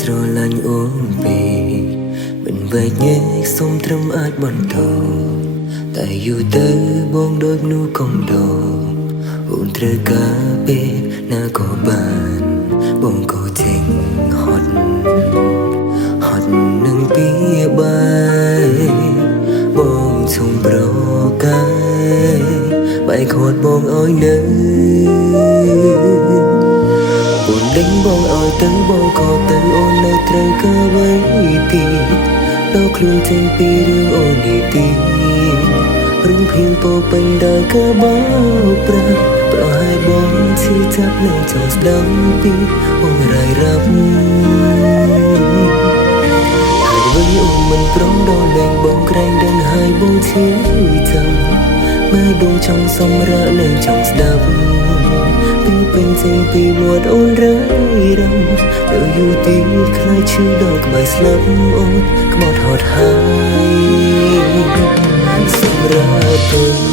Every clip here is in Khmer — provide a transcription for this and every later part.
ស្រឡាញ់អូនពេកមិនវែកញែកសុំត្រឹមអាចបន្តតែយូរទៅបងដូចមនុស្សកុំដងអូនត្រូវការពេលណាក៏បានបងក៏ចេញហត់នឹងពីបាយបងឈុំប្រកាយបែកខាត់បងអើយនៅអូនដេញបងអើយទៅបងក៏ទៅអូននៅត្រូវការអ្វីទៀតដល់ខ្លួនចេញពីរឿងអូននេះទៀតរឿងភៀងពោពេញដោយការបោកប្រាស់ប្រហែលបងឈឺចាប់នៅចង់ស្ដាប់ពីអូនរាយរាប់ហើយវិញអូនមិនព្រមដល់លែងបងក្រែងដឹងហើយបងឈឺចាំម៉ែបងចង់សម្រាកនៅចង់ស្ដាប់ពីពេញចេញពីមាត់អូនរាយរំទៅយូរទីខ្លាចឈឺដល់ក្បែរស្លាប់អូនក្បត់ហត់ហើយសម្រាប់ទៅ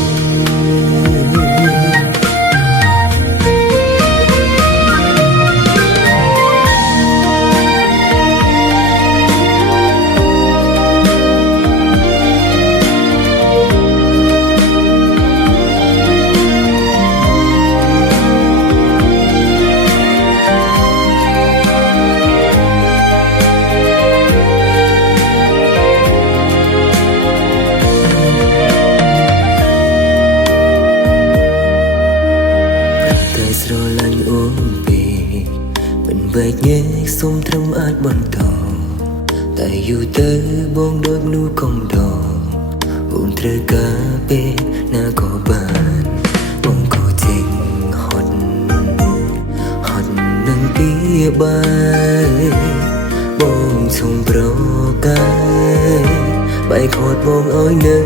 វែកញែកសុំត្រឹមអាចបន្តតែយូរទៅបងដូចមនុស្សកុំដងអូនត្រូវការពេលណាក៏បានបងក៏ចេញហត់នឹងពីបាយបងឈុំប្រកាយបែកខាត់បងអើយនៅ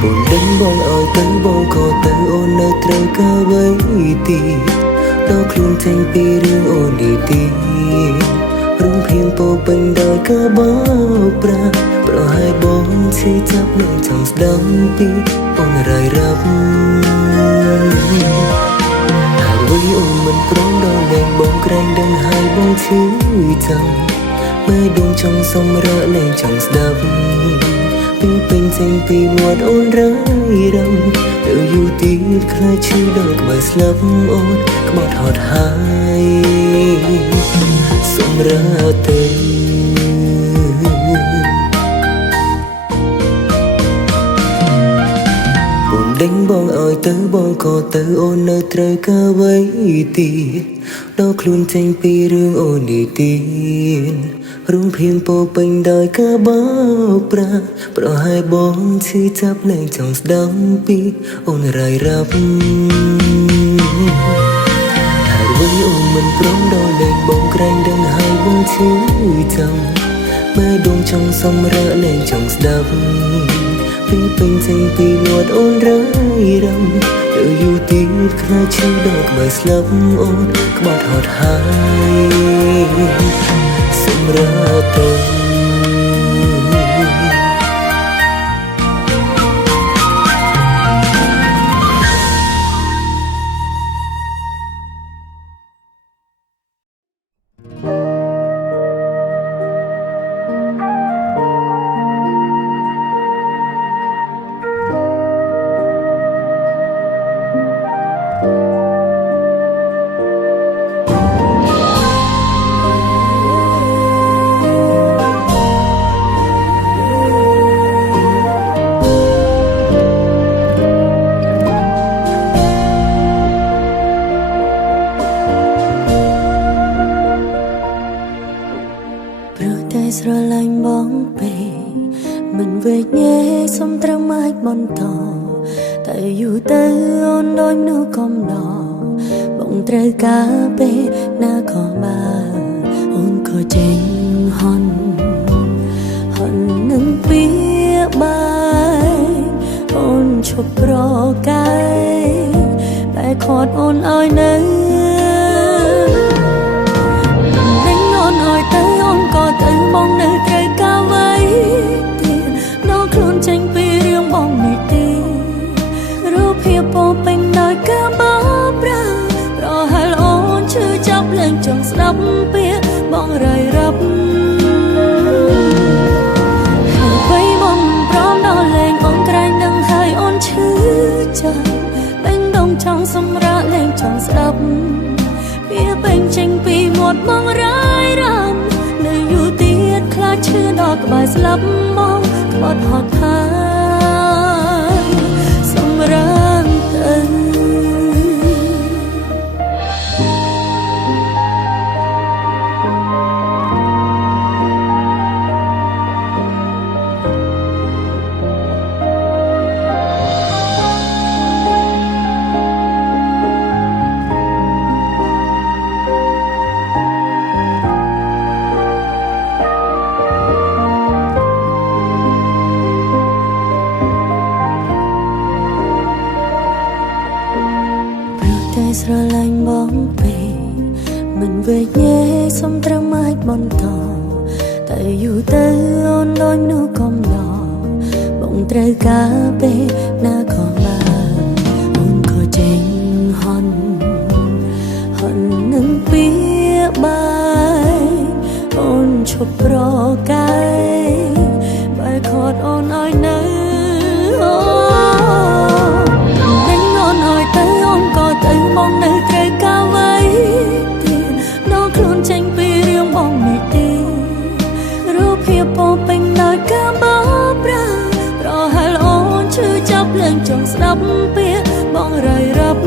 បងដេញបងអើយទៅបងក៏ទៅអូននៅត្រូវការអ្វីទៀតដល់ខ្លួនចេញពីរឿងអូននេះទៀតរឿងភៀងពោពេញដោយការបោកប្រាស់ប្រហែលបងឈឺចាប់នៅចង់ស្ដាប់ពីអូនរាយរាប់ហើយវិញអូនមិនព្រមដល់លែងបងក្រែងដឹងហើយបងឈឺចាំម៉ែដួងចង់សម្រាកលែងចង់ស្ដាប់ពីពេញចេញពីមាត់អូនរាយរំទៅយូរទៀតខ្លាចឈឺដល់ក្បែរស្លាប់អូនក្បត់ហត់ហើយសម្រាប់ទៅបងដេញបងអើយទៅបងក៏ទៅអូននៅត្រូវការអ្វីទៀតដល់ខ្លួនចេញពីរឿងអូននេះទៀតរួមភៀងពោពេញដោយការបោកប្រាស់ប្រហែលបងឈឺចាប់លែងចង់ស្ដាប់ពីអូនរាយរាប់ហើយវិញអូនមិនព្រមដល់លែងបងក្រែងដឹងហើយបងឈឺចាំម៉ែដួងចង់សម្រាកលែងចង់ស្ដាប់ពីពេញចេញពីមាត់អូនរាយរំទៅយូរទៀតខ្លាចឈឺដល់ក្បែរស្លាប់អូនក្បត់ហត់ហើយសម្រាប់ទៅស្រឡាញ់បងពេកមិនវែកញែកសុំត្រឹមអាចបន្តតែយូរទៅអូនដូចមនុស្សកុំដងបងត្រូវការពេលណាក៏បានអូនក៏ចេញហន់នឹងពីបាយអូនឈប់ប្រកាយតែខាត់អូនអើយនៅបងនៅត្រូវការអ្វីទៀតដល់ខ្លួនចេញពីរឿងបងនេះទៀតរូបភាពពោពេញដោយការបោកប្រាស់ប្រហែលអូនឈឺចាប់លែងចង់ស្ ងស្ដាប់វាពេញចេញពីមាត់បងរាយរ៉ាំនៅយូរទៀតខ្លាចឈឺដល់ក្បែរស្លាប់មកក្បត់ហត់ហើយសម្រាប់ទៅ ស្រឡាញ់បងពេកមិនវេញែសំត្រឹមអាចបន្តតែយូរទៅអូនដូចនោះកុំឡបងត្រូវការពេលណាក៏បានអូនក៏ចេញហន់នឹងពីបាយអូនឈប់ប្រកាយបែរខត់អូនឲ្យនៅទៅមកនៅត្រូវការໄว้ទៀតដល់ខ្លួនចេញពីរឿងបងនេះទេរូបភាពពោពេញដោយការបោកប្រាស់ប្រហែលអូនឈឺចាប់លែងចង់ស្ដាប់ពាក្យបងរាយរាប់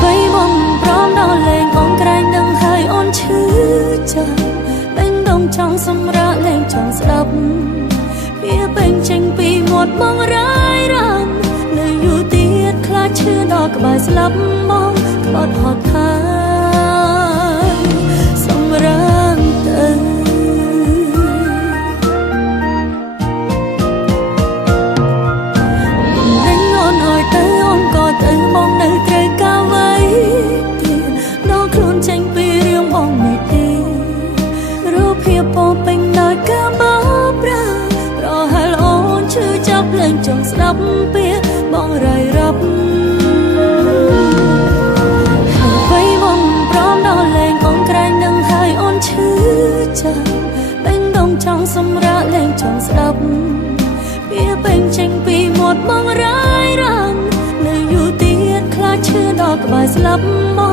ហើយបងព្រមដល់លែងអូនក្រែងនឹងហើយអូនឈឺចាប់ពេញដងចង់សម្រាប់លែងចង់ស្ដាប់វាពេញចេញពីមាត់បងរាយរ៉ាំនៅយូរទៀតខ្លាចឈឺដល់ក្បែរស្លាប់មកក្បត់ហត់ហើយសម្រាប់ទៅនឹងអូនឲ្យទៅអូនក៏ទៅមកនៅត្រូវការໄว้ទៀតដល់ខ្លួនចេញពីរឿងបងនេះទេរូបភាពពោពេញដោយការបោកប្រាស់ប្រហែលអូនឈឺចាប់លែងចង់ស្ដាប់ពាក្យបងរាយរាប់ហើយបងព្រមដល់លែងអូនក្រែងនឹងហើយអូនឈឺចាប់ពេញដងចង់សម្រាប់លែងចង់ស្ដាប់វាពេញចេញពីមាត់បងរាយរ៉ាំនៅយូរទៀតខ្លាចឈឺដល់ក្បែរស្លាប់មក